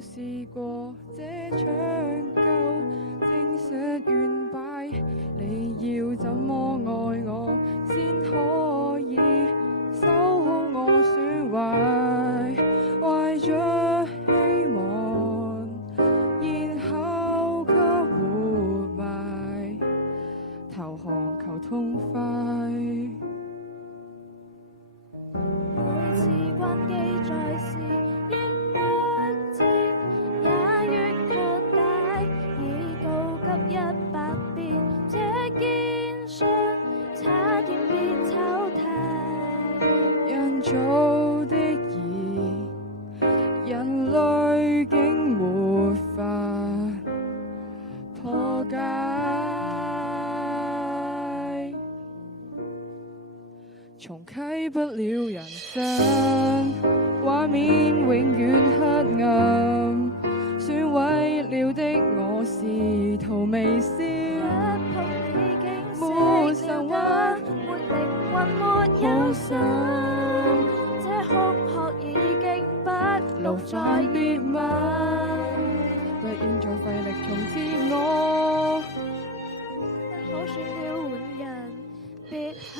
試過這場舊，證實完敗，你要怎麼愛我先可以修好我損壞，懷着希望，然後卻活埋，投降求痛快。每次關機在試，越安靜也越強大，已告急100遍，這堅信差點變醜態。人造的義，人類竟沒法破解。重啟不了人生，畫面永遠黑暗，損毀了的我是途微笑，沒神話，沒靈魂，沒有心，這空殼已經不勞再煩別問，不應再費力重置我，不可算了換人，別恨。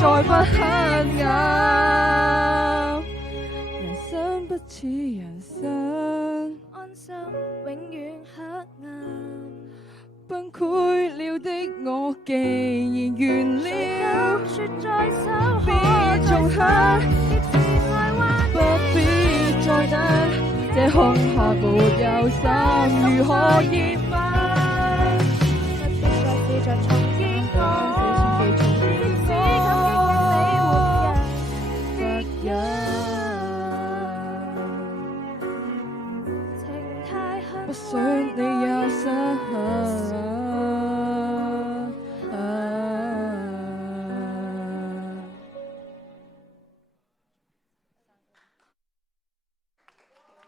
再不黑暗，人生不似人生，安心永遠黑暗，崩潰了的我既然完了，雪在手別重刻，不必再等，這空殼沒有心，如何掩埋？不必再試着重建我。不想你也失衡。